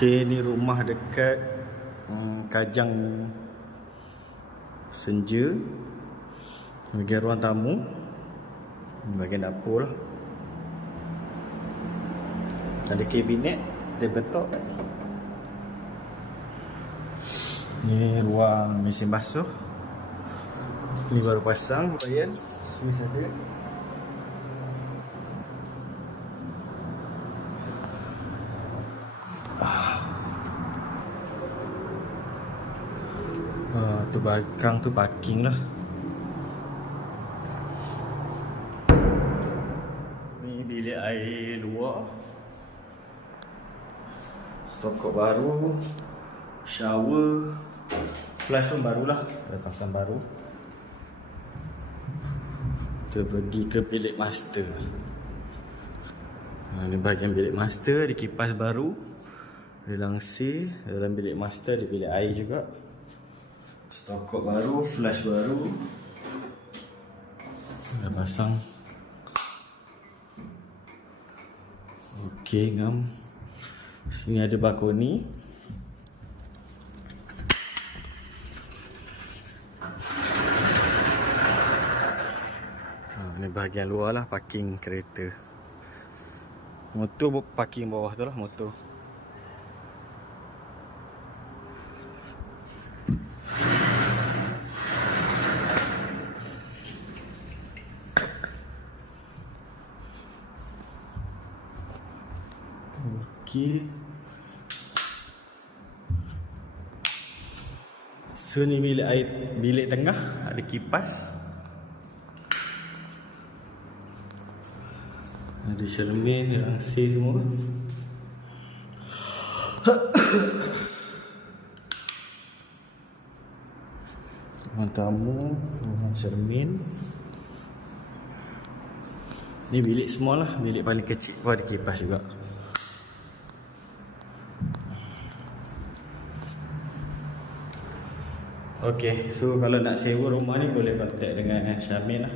Okey, ni rumah dekat um, Kajang Senja. Bahagian ruang tamu. Bahagian dapur lah. Ada kabinet, tabletop. Ni ruang mesin basuh. Ni baru pasang Ryan. Sini ada. Tu belakang tu parking lah. Ni bilik air luar. Stokok baru. Shower. Flash pun barulah. Dah pasang baru. Kita pergi ke bilik master. Ha, ni bahagian bilik master. Ada kipas baru. Ada langsir. Dalam bilik master ada bilik air juga. Stokok baru, flash baru. Dah pasang. Okey, ngam. Sini ada balkoni. Ha, ni bahagian luar lah parking kereta. Motor parking bawah tu lah motor. Okey. So ni bilik air bilik tengah ada kipas. Ada cermin, langsir semua. Ruang tamu, ruang cermin. Ni bilik semua lah, bilik paling kecil pun ada kipas juga. Okay, so kalau nak sewa rumah ni boleh contact dengan Syamil lah.